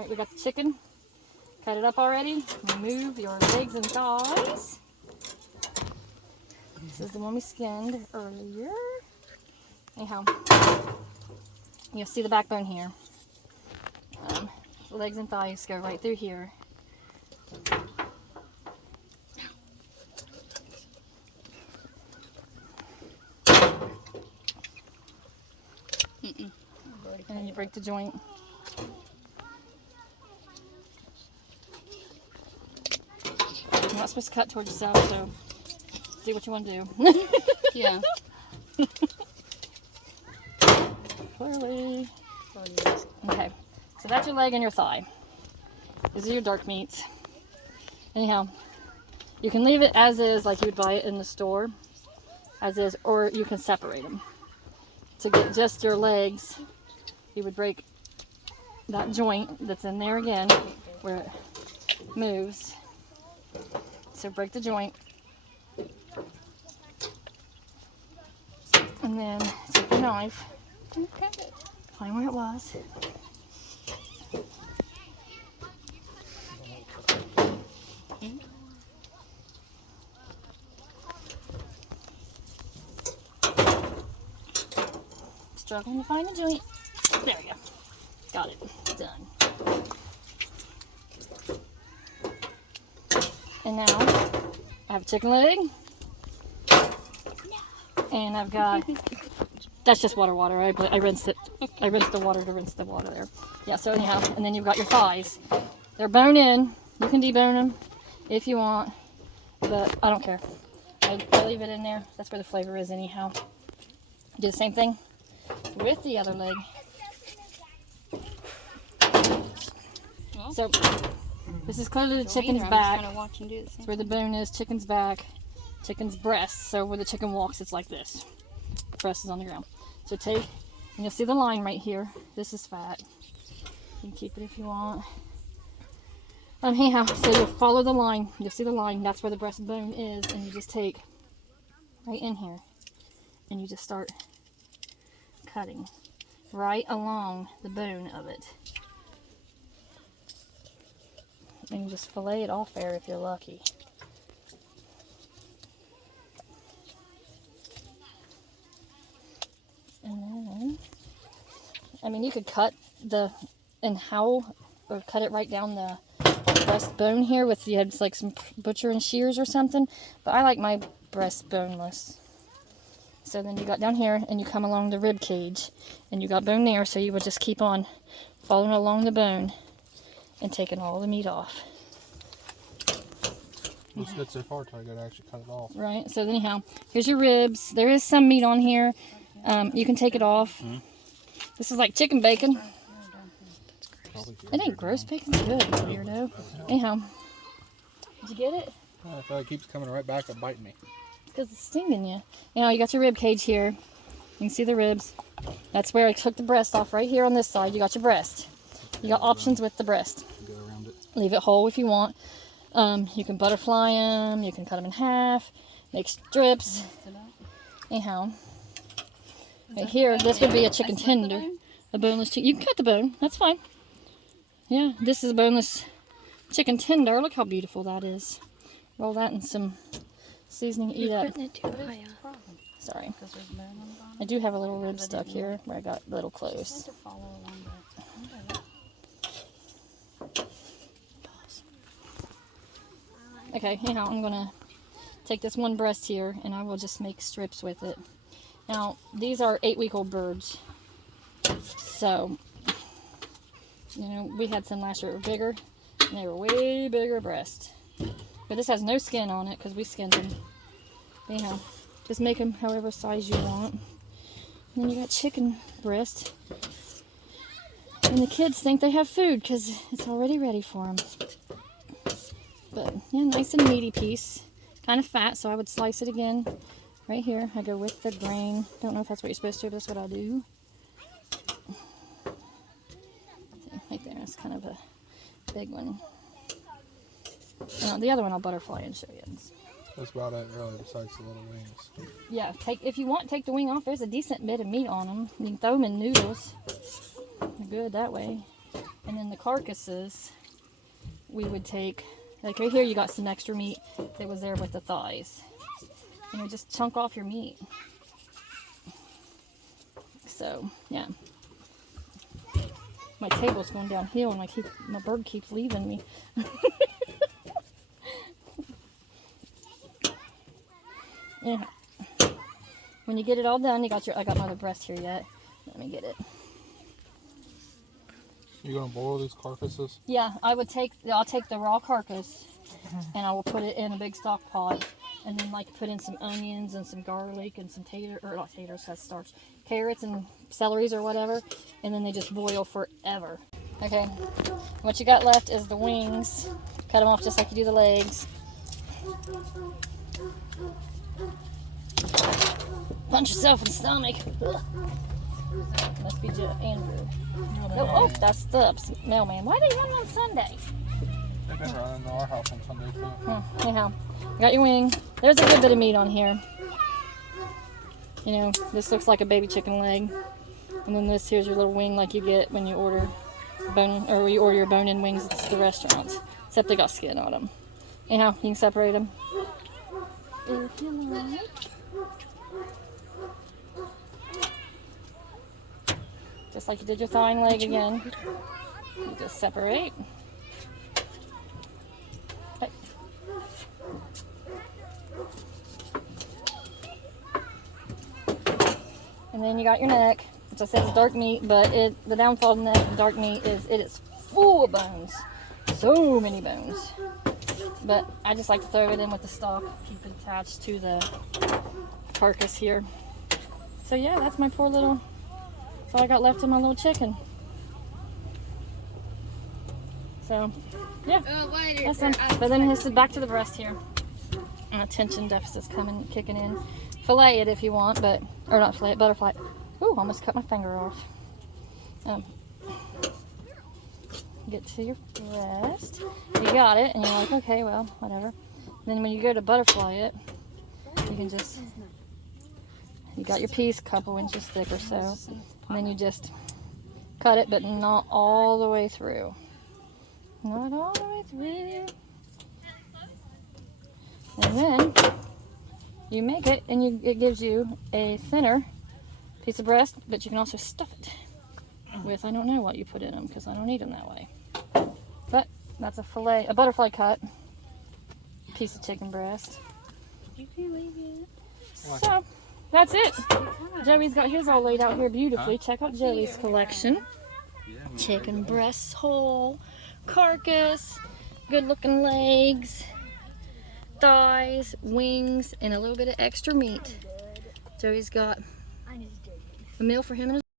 All right, we got the chicken. Cut it up already. Remove your legs and thighs. This is the one we skinned earlier. Anyhow, you'll see the backbone here. The legs and thighs go right through here. And then you break the joint. You're not supposed to cut towards yourself, so do what you want to do. Yeah. Clearly. Okay, so that's your leg and your thigh. These are your dark meats. Anyhow, you can leave it as is, like you would buy it in the store, as is, or you can separate them. To get just your legs, you would break that joint that's in there again, where it moves. So break the joint. And then take your knife, find where it was. Struggling to find the joint. There we go. Got it. Done. And now I have a chicken leg. And I've got, that's just water. I rinsed it. I rinsed the water to rinse the water there. Yeah, so anyhow, and then you've got your thighs. They're bone in. You can debone them if you want, but I don't care. I leave it in there. That's where the flavor is anyhow. Do the same thing with the other leg. So this is clearly the chicken's back. It's where the bone is. Chicken's back. Chicken's breast. So where the chicken walks, it's like this. The breast is on the ground. So take, and you'll see the line right here. This is fat. You can keep it if you want. Anyhow, so you'll follow the line. You'll see the line. That's where the breastbone is, and you just take right in here, and you just start cutting right along the bone of it. And you just fillet it off there if you're lucky. And then, I mean, you could cut the, and how, or cut it right down the breastbone here with, you had like some butcher and shears or something, but I like my breast boneless. So then you got down here and you come along the rib cage and you got bone there, so you would just keep on following along the bone and taking all the meat off. Looks good so far till I gotta actually cut it off. Right, so anyhow, here's your ribs. There is some meat on here. You can take it off. This is like chicken bacon. It ain't gross. Bacon's good, weirdo. Anyhow, did you get it? I feel like it keeps coming right back and biting me. Because it's stinging you. You know, you got your rib cage here. You can see the ribs. That's where I took the breast off. Right here on this side, you got your breast. You got options with the breast. Go around it. Leave it whole if you want. You can butterfly them. You can cut them in half. Make strips. Anyhow, right here, this would be a chicken tender. A boneless chicken. You can cut the bone. That's fine. Yeah, this is a boneless chicken tender. Look how beautiful that is. Roll that in some seasoning. Eat up. Putting it too high up. Sorry. I do have a little rib stuck here where I got a little close. Okay, anyhow, I'm going to take this one breast here and I will just make strips with it. Now, these are 8-week-old birds. So, you know, we had some last year that were bigger, and they were way bigger breast. But this has no skin on it because we skinned them. Anyhow, just make them however size you want. And then you got chicken breast. And the kids think they have food because it's already ready for them. But, yeah, nice and meaty piece. Kind of fat, so I would slice it again. Right here, I go with the grain. Don't know if that's what you're supposed to, but that's what I do. Right there, it's kind of a big one. Now, the other one I'll butterfly and show you. That's about it, really, besides the little wings. Yeah, if you want, take the wing off. There's a decent bit of meat on them. You can throw them in noodles. They're good that way. And then the carcasses, we would take, like right here you got some extra meat that was there with the thighs. And you just chunk off your meat. So, yeah. My table's going downhill and my bird keeps leaving me. Yeah. When you get it all done, I got my other breast here yet. Let me get it. You gonna boil these carcasses? Yeah, I'll take the raw carcass and I will put it in a big stock pot, and then like put in some onions and some garlic and some not taters, that's starch, carrots and celeries or whatever, and then they just boil forever. Okay, what you got left is the wings. Cut them off just like you do the legs. Punch yourself in the stomach. Ugh. Must be Andrew. Oh, that's the mailman. Why are they running on Sunday? They've been running to our house on Sunday too. Anyhow, you got your wing. There's a good bit of meat on here. You know, this looks like a baby chicken leg. And then here's your little wing like you get when you order your bone-in wings at the restaurants. Except they got skin on them. Anyhow, you can separate them. If you like. Just like you did your thigh leg again. You just separate. Okay. And then you got your neck, which I said is dark meat, but the downfall of the dark meat is it is full of bones. So many bones. But I just like to throw it in with the stock, keep it attached to the carcass here. So yeah, that's my poor little, that's all I got left of my little chicken. So yeah, that's done. But then it's back to the breast here. And attention deficit's kicking in. Fillet it if you want, or not fillet it, butterfly. Ooh, almost cut my finger off. Get to your breast. You got it, and you're like, okay, well, whatever. And then when you go to butterfly it, you can just, you got your piece a couple inches thick or so, and then you just cut it, but not all the way through. Not all the way through. And then you make it, and it gives you a thinner piece of breast, but you can also stuff it with, I don't know what you put in them, because I don't eat them that way. But that's a butterfly cut piece of chicken breast. You can leave it. So that's it. Joey's got his all laid out here beautifully. Check out Joey's collection. Chicken breasts whole, carcass, good looking legs, thighs, wings, and a little bit of extra meat. Joey's got a meal for him and his